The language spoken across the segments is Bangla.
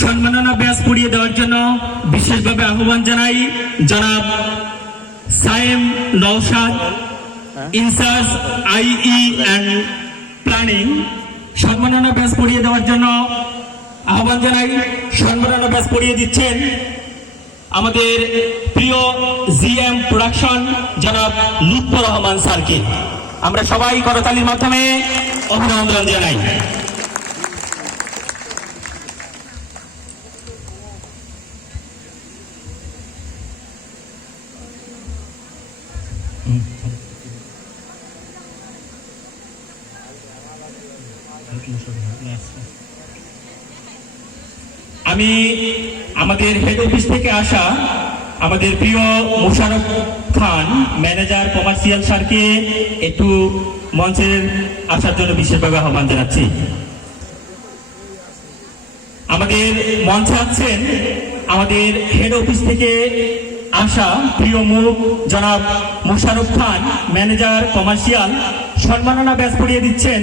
সম্মাননা ব্যাজ পড়িয়ে দেওয়ার জন্য বিশেষভাবে আহ্বান জানাই জনাব Sayem Naushad, in-charge IE and planning. সম্মাননা ব্যাজ পড়িয়ে দেওয়ার জন্য আহ্বান জানাই। সম্মাননা ব্যাজ পড়িয়ে দিচ্ছেন আমাদের প্রিয় জিএম প্রোডাকশন জনাব লুৎফর রহমান স্যারকে। আমরা সবাই করতালির মাধ্যমে অভিনন্দন জানাই। আমি আমাদের হেড অফিস থেকে আসা আমাদের প্রিয় মোশারফ খান ম্যানেজার কমার্শিয়াল স্যারকে একটু মঞ্চের আসার জন্য বিশেষভাবে আহ্বান জানাচ্ছি। আমাদের মঞ্চে আছেন আমাদের হেড অফিস থেকে আসা প্রিয় মুখ জনাব মোশারফ খান ম্যানেজার কমার্শিয়াল। সম্মাননা ব্যাজ পড়িয়ে দিচ্ছেন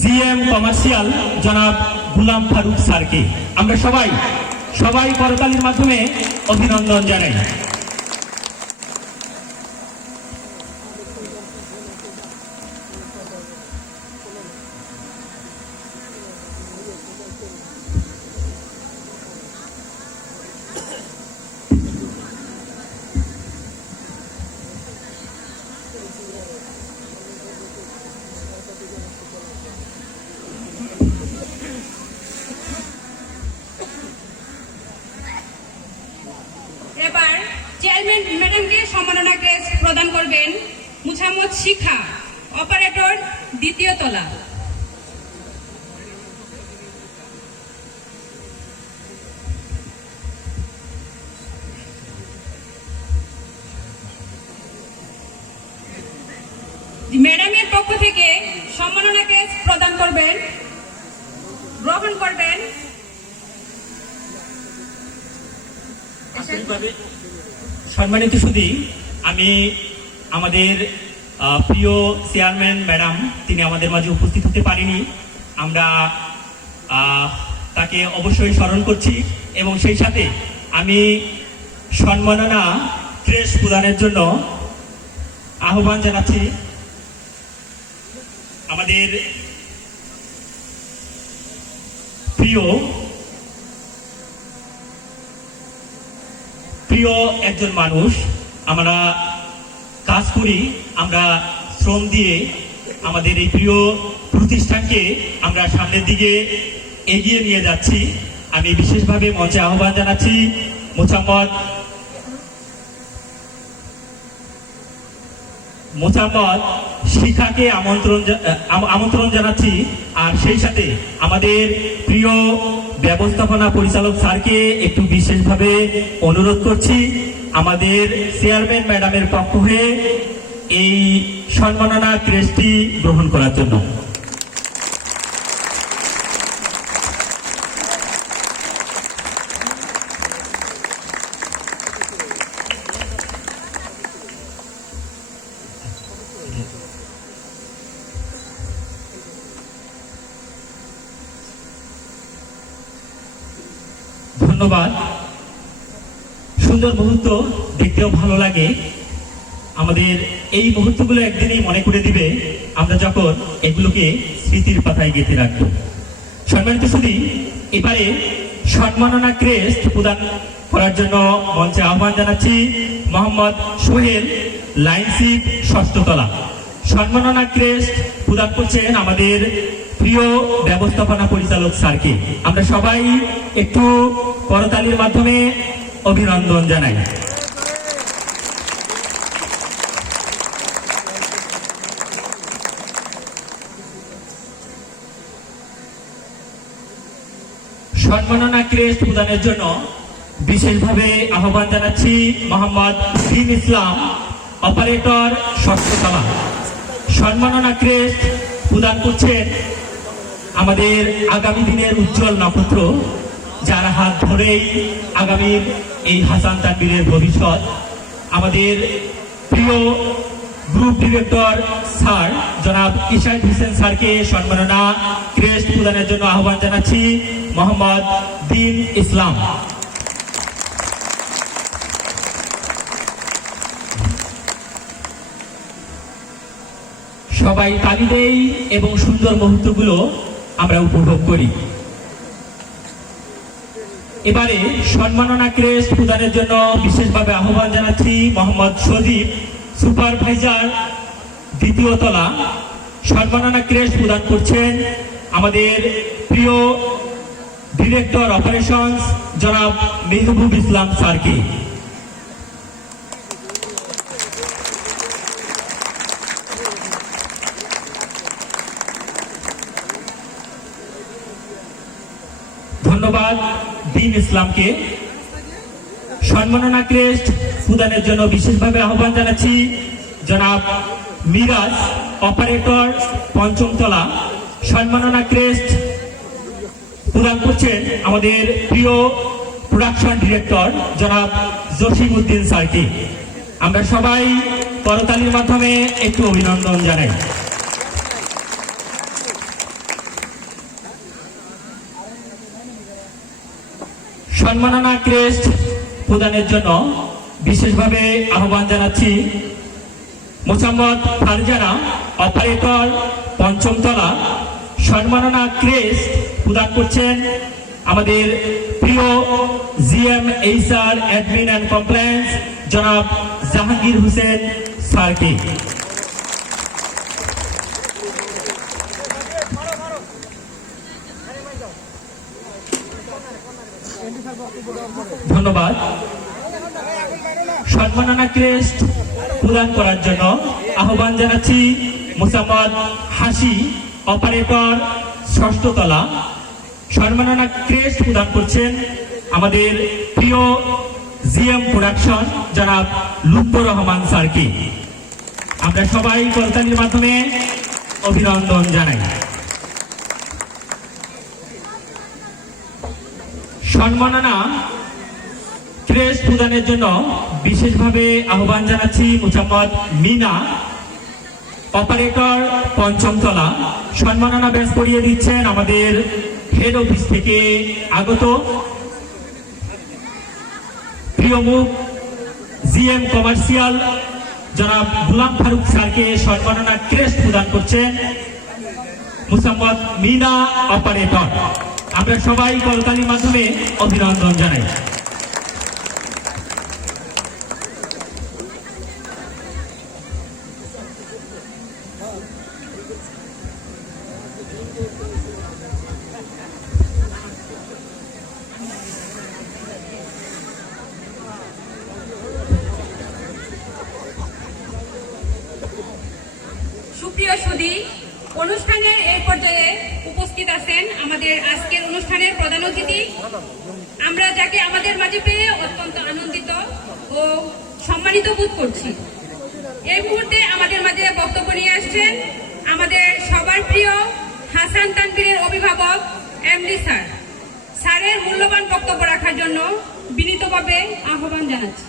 জিএম কমার্শিয়াল জনাব গুলাম ফারুক স্যারকে। আমরা সবাই করতালির মাধ্যমে অভিনন্দন জানাই। এবার চেয়ারম্যান ম্যাডামকে সম্মাননা ক্রেস্ট প্রদান করবেন মুছাম্মদ শিখা, অপারেটর দ্বিতীয় তলা। ম্যাডামের পক্ষ থেকে সম্মাননা ক্রেস্ট প্রদান করবেন, গ্রহণ করবেন সম্মানিত সুধী, আমি আমাদের প্রিয় চেয়ারম্যান ম্যাডাম তিনি আমাদের মাঝে উপস্থিত হতে পারেনি। আমরা তাকে অবশ্যই স্মরণ করছি এবং সেই সাথে আমি সম্মাননা ক্রেস্ট প্রদানের জন্য আহ্বান জানাচ্ছি আমাদের প্রিয় একজন মানুষ। আমরা কাজ করি, আমরা শ্রম দিয়ে আমাদের এই প্রিয় প্রতিষ্ঠানকে আমরা সামনের দিকে এগিয়ে নিয়ে যাচ্ছি। আমি বিশেষভাবে মঞ্চে আহ্বান জানাচ্ছি মোছাম্মদ শিখাকে আমন্ত্রণ জানাচ্ছি। আর সেই সাথে আমাদের প্রিয় ব্যবস্থাপনা পরিচালক স্যারকে একটু বিশেষভাবে অনুরোধ করছি আমাদের চেয়ারম্যান ম্যাডামের পক্ষ হয়ে এই সম্মাননা ক্রেস্টটি গ্রহণ করার জন্য। ধন্যবাদ। সুন্দর মুহূর্ত, দেখতেও ভালো লাগে। আমাদের এই মুহূর্তগুলো একদিনই মনে করে দিবে আমরা যখন এগুলোকে স্মৃতির পাতায় গেঁথে রাখবো। সম্মানিত সুধী, এবারে সম্মাননা ক্রেস্ট প্রদান করার জন্য মঞ্চে আহ্বান জানাচ্ছি মোহাম্মদ সোহেল, লাইনশিপ ষষ্ঠ তলা। সম্মাননা ক্রেস্ট প্রদান করছেন আমাদের প্রিয় ব্যবস্থাপনা পরিচালক স্যারকে। আমরা সবাই একটু করতালির মাধ্যমে অভিনন্দন জানাই। সম্মাননা ক্রেস্ট প্রদানের জন্য বিশেষভাবে আহ্বান জানাচ্ছি মোহাম্মদ সিম ইসলাম, অপারেটর ষষ্ঠ তলা। সম্মাননা ক্রেস্ট প্রদান করছেন আমাদের আগামী দিনের উজ্জ্বল নক্ষত্র, যার হাত ধরেই আগামীর এই হাসান তানভীরের ভবিষ্যৎ। আমাদের প্রিয় গ্রুপ ডিরেক্টর স্যার জনাব ইশাদ হোসেন স্যারকে সম্মাননা ক্রেস্ট প্রদানের জন্য আহ্বান জানাচ্ছি। মোহাম্মদ দিন ইসলাম। সবাই তালি দেই এবং সুন্দর মুহূর্তগুলো আমরা উপভোগ করি। এবারে সম্মাননা ক্রেস্ট প্রদানের জন্য বিশেষভাবে আহ্বান জানাচ্ছি মোহাম্মদ সজীব, সুপারভাইজার, দ্বিতীয় তলা। সম্মাননা ক্রেস্ট প্রদান করছেন আমাদের প্রিয় ডিরেক্টর অপারেশনস জনাব মেহবুব ইসলাম স্যারকে। ধন্যবাদ দিন ইসলামকে। সম্মাননা ক্রেস্ট প্রদানের জন্য বিশেষভাবে আহ্বান জানাচ্ছি জনাব মিরাজ, অপারেটর, পঞ্চম তলা। সম্মাননা ক্রেস্ট প্রদান করছেন আমাদের প্রিয় প্রোডাকশন ডিরেক্টর জনাব জসিম উদ্দিন স্যারকে। আমরা সবাই করতালির মাধ্যমে একটু অভিনন্দন জানাই। সম্মাননা ক্রেস্ট প্রদানের জন্য বিশেষভাবে আহ্বান জানাচ্ছি মোসাম্মদ ফারজানা, অপারেটর, পঞ্চম তলা। সম্মাননা ক্রেস্ট প্রদান করছেন আমাদের প্রিয় GM HR admin and compliance জনাব জাহাঙ্গীর হোসেন স্যারকে। ধন্যবাদ। সম্মাননা ক্রেস্ট প্রদান করার জন্য আহ্বান জানাচ্ছি মোসাম্মদ হাসি, অপারেটর, ষষ্ঠ তলা। সম্মাননা ক্রেস্ট প্রদান করছেন আমাদের প্রিয় জিএম প্রোডাকশন জনাব লুৎফর রহমান স্যারকে। আমরা সবাই করতালির মাধ্যমে অভিনন্দন জানাই। সম্মাননা ক্রেস্ট প্রদানের জন্য বিশেষভাবে আহ্বান জানাচ্ছি মোসাম্মদ মিনা, অপারেটর, পঞ্চম তলা। সম্মাননা ব্যাচ পড়িয়ে দিচ্ছেন আমাদের হেড অফিস থেকে আগত প্রিয় মুখ জিএম কমার্শিয়াল জনাব গুলাম ফারুক স্যারকে সম্মাননা ক্রেস্ট প্রদান করছেন মোসাম্মদ মিনা, অপারেটর। আমরা সবাই করতালির মাধ্যমে অভিনন্দন জানাই। সুপ্রিয় সুধী, অনুষ্ঠানের এই পর্যায়ে উপস্থিত আছেন আমাদের আজকের অনুষ্ঠানের প্রধান অতিথি। আমরা যাকে আমাদের মাঝে পেয়ে অত্যন্ত আনন্দিত ও সম্মানিত বোধ করছি। এই মুহূর্তে আমাদের মাঝে বক্তব্য নিয়ে আসছেন আমাদের সবার প্রিয় হাসান তানভীরের অভিভাবক এমডি স্যার। স্যারের মূল্যবান বক্তব্য রাখার জন্য বিনীতভাবে আহ্বান জানাচ্ছি।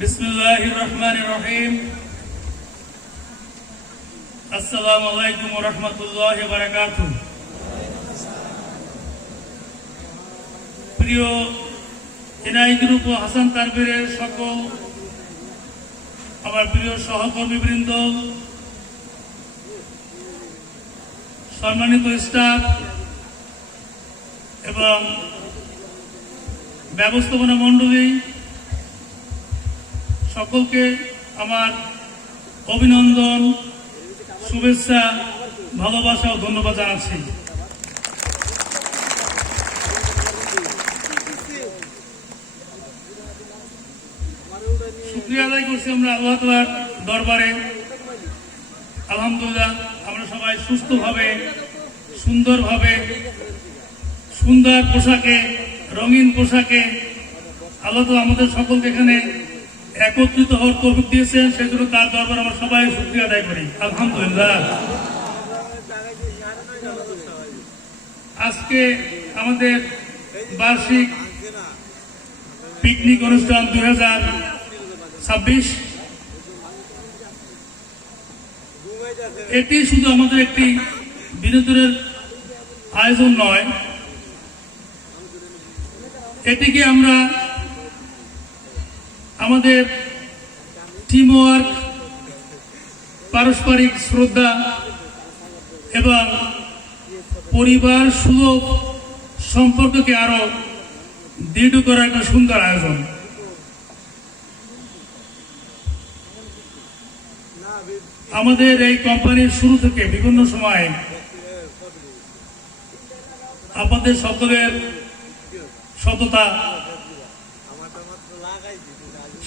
বিসমিল্লাহির রহমানির রহিম। আসসালামু আলাইকুম ওয়া রাহমাতুল্লাহি ওয়া বারাকাতুহু। প্রিয় এনআই গ্রুপ ও হাসান তানভীরের সকল আমার প্রিয় সহকর্মীবৃন্দ, সম্মানিত স্টাফ এবং ব্যবস্থাপনা মণ্ডলী, সকলকে আমার অভিনন্দন, শুভেচ্ছা, ভালোবাসা ও ধন্যবাদ জানাচ্ছি। শুকরিয়া আদায় করছি আমরা আল্লাহ তাআলার দরবারে। আলহামদুলিল্লাহ আমরা সবাই সুস্থভাবে, সুন্দরভাবে, সুন্দর পোশাকে, রঙিন পোশাকে আল্লাহ তাআলা আমাদের সকলকে এখানে একত্রিত হওয়ার তৌফিক দিয়েছেন। সেজন্য তার দরবারে আমরা সবাই শুকরিয়া আদায় করি। আলহামদুলিল্লাহ। আজকে আমাদের বার্ষিক পিকনিক অনুষ্ঠান 2026, এটি শুধু আমাদের একটি বিনোদনের আয়োজন নয়, এটিকে আমরা আমাদের টিমওয়ার্ক, পারস্পরিক শ্রদ্ধা এবং পরিবার সুলভ সম্পর্ককে আরো দৃঢ় করার একটা সুন্দর আয়োজন। আমাদের এই কোম্পানির শুরু থেকে বিভিন্ন সময় আপনাদের সকলের সততা,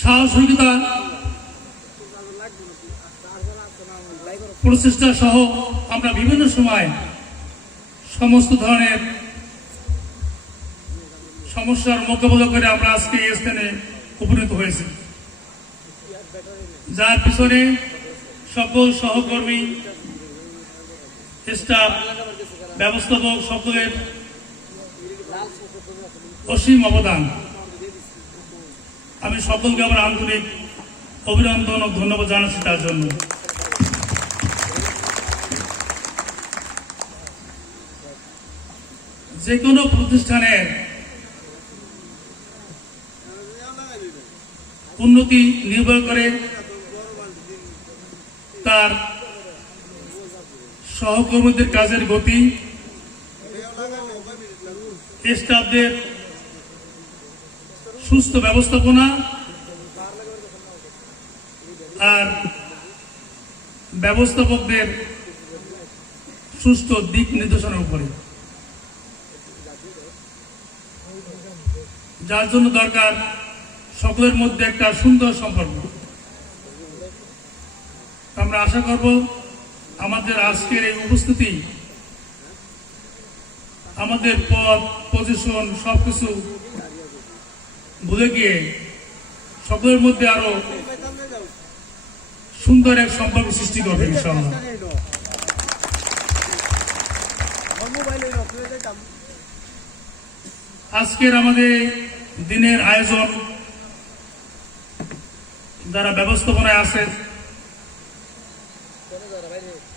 সাহসিকতা, প্রচেষ্টা সহ আমরা বিভিন্ন সময় সমস্ত ধরনের সমস্যার মোকাবিলা করে আমরা আজকে এই স্থানে উপনীত হয়েছি, যার পিছনে সকল সহকর্মী, স্টাফ, ব্যবস্থাপক সকলের অসীম অবদান। আমি সকলকে আমার আন্তরিক অভিনন্দন ও ধন্যবাদ জানাচ্ছি তার জন্য। যে কোনো প্রতিষ্ঠানের উন্নতি নির্ভর করে তার সহকর্মীদের কাজের গতি, স্টাফদের সুস্থ ব্যবস্থাপনা আর ব্যবস্থাপকদের সুস্থ দিক নির্দেশনার উপরে, যার জন্য দরকার সকলের মধ্যে একটা সুন্দর সম্পর্ক। আমরা আশা করব আমাদের আজকের এই উপস্থিতি আমাদের পদ, পজিশন সবকিছু ভুলে গিয়ে সকলের মধ্যে আরো সুন্দর এক সম্পর্ক সৃষ্টি করবে ইনশাআল্লাহ। আজকের আমাদের দিনের আয়োজন যারা ব্যবস্থাপনায় আছে,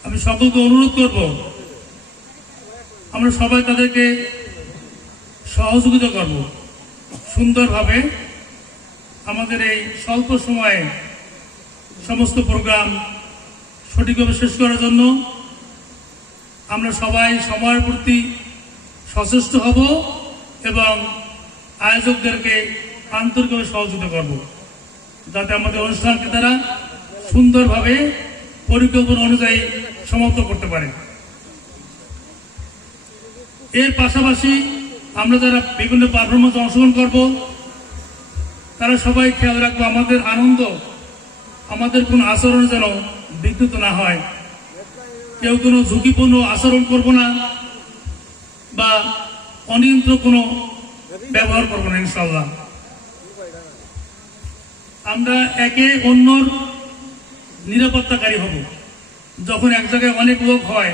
আমি সকলকে অনুরোধ করব আমরা সবাই তাদেরকে সহযোগিতা করব, সুন্দরভাবে আমাদের এই স্বল্প সময়ে সমস্ত প্রোগ্রাম সঠিকভাবে শেষ করার জন্য আমরা সবাই সময়ের প্রতি সচেষ্ট হব এবং আয়োজকদেরকে আন্তরিকভাবে সহযোগিতা করব, যাতে আমাদের অনুষ্ঠানকে তারা সুন্দরভাবে পরিকল্পনা অনুযায়ী সমাপ্ত করতে পারে। এর পাশাপাশি আমরা যারা বিভিন্ন পারফরমেন্স অংশগ্রহণ করব তারা সবাই খেয়াল রাখবো আমাদের আনন্দ, আমাদের কোনো আচরণ যেন বিঘ্নিত না হয়। কেউ কোনো ঝুঁকিপূর্ণ আচরণ করব না বা অনিয়ন্ত্রিত কোনো ব্যবহার করব না ইনশাআল্লাহ। আমরা একে অন্যর নিরাপত্তাকারী হব। যখন এক জায়গায় অনেক লোক হয়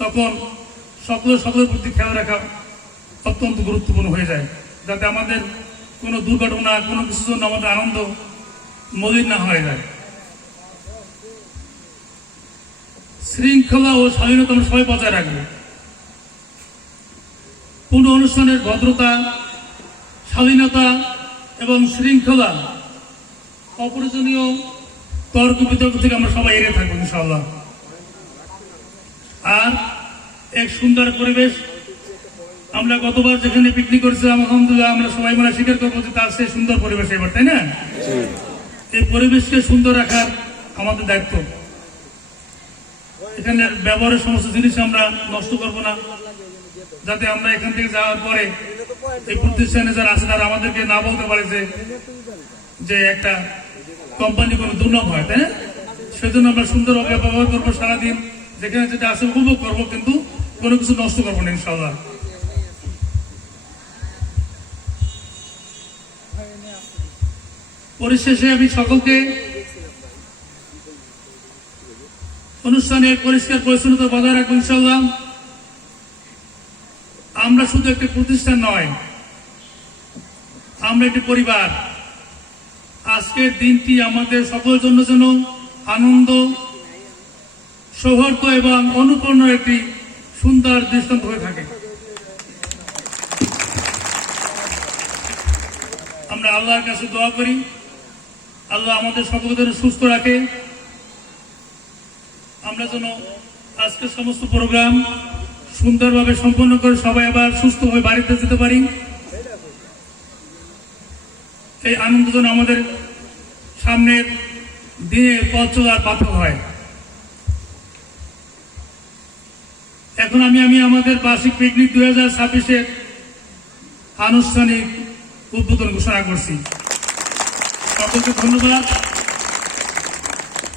তখন সকলের প্রতি খেয়াল রাখা অত্যন্ত গুরুত্বপূর্ণ হয়ে যায়, যাতে আমাদের কোনো দুর্ঘটনা, কোনো কিছুর জন্য আমাদের আনন্দ মলিন না হয়ে যায়। শৃঙ্খলা ও স্বাধীনতা আমরা সবাই বজায় রাখবো। কোনো অনুষ্ঠানের ভদ্রতা, স্বাধীনতা এবং শৃঙ্খলা, অপ্রয়োজনীয় তর্ক বিতর্ক থেকে আমরা সবাই এড়িয়ে থাকবো ইনশাআল্লাহ। আর এক সুন্দর পরিবেশ, আমরা গতবার যেখানে পিকনিক করেছিলাম আলহামদুলিল্লাহ আমরা সবাই মিলে স্বীকার করবো যে তার সেই সুন্দর পরিবেশ এবার, তাই না? এই পরিবেশকে সুন্দর রাখার আমাদের দায়িত্ব। এখানে ব্যবহারের সমস্ত জিনিস আমরা নষ্ট করব না, যাতে আমরা এখান থেকে যাওয়ার পরে এই প্রতিষ্ঠানে যারা আছে তারা আমাদেরকে না বলতে পারে যে একটা কোম্পানি কোনো দুর্নাম হয়, তাই না? সেজন্য আমরা সুন্দরভাবে ব্যবহার করবো সারাদিন, যেখানে যেটা আছে উপভোগ করবো, কিন্তু কোনো কিছু নষ্ট করবো না ইনশাআল্লাহ। পরিশেষে আমি সকলকে অনুষ্ঠানের পরিষ্কার পরিচ্ছন্নতা বজায় রাখবো ইনশাআল্লাহ। আমরা শুধু একটি প্রতিষ্ঠান নয়, আমরা একটি পরিবার। আজকের দিনটি আমাদের সকলের জন্য যেন আনন্দ, সৌহার্দ্য এবং অনুপ্রেরণার একটি সুন্দর দৃষ্টান্ত হয়ে থাকে। আমরা আল্লাহর কাছে দোয়া করি, আল্লাহ আমাদের সকলের জন্য সুস্থ রাখে, আমরা যেন আজকের সমস্ত প্রোগ্রাম সুন্দরভাবে সম্পন্ন করে সবাই আবার সুস্থ হয়ে বাড়িতে যেতে পারি। এই আনন্দ যেন আমাদের সামনের দিনে পথ চলার পাথর হয়। এখন আমি আমাদের বার্ষিক পিকনিক 2026-এর আনুষ্ঠানিক উদ্বোধন ঘোষণা করছি। সকলকে ধন্যবাদ।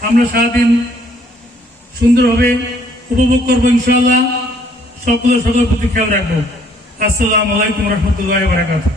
আমরা সারাদিন সুন্দরভাবে উপভোগ করবো ইনশাআল্লাহ। সকলের প্রতি খেয়াল রাখবো। আসসালামু আলাইকুম রহমতুল্লাহি ওয়া বারাকাতুহু।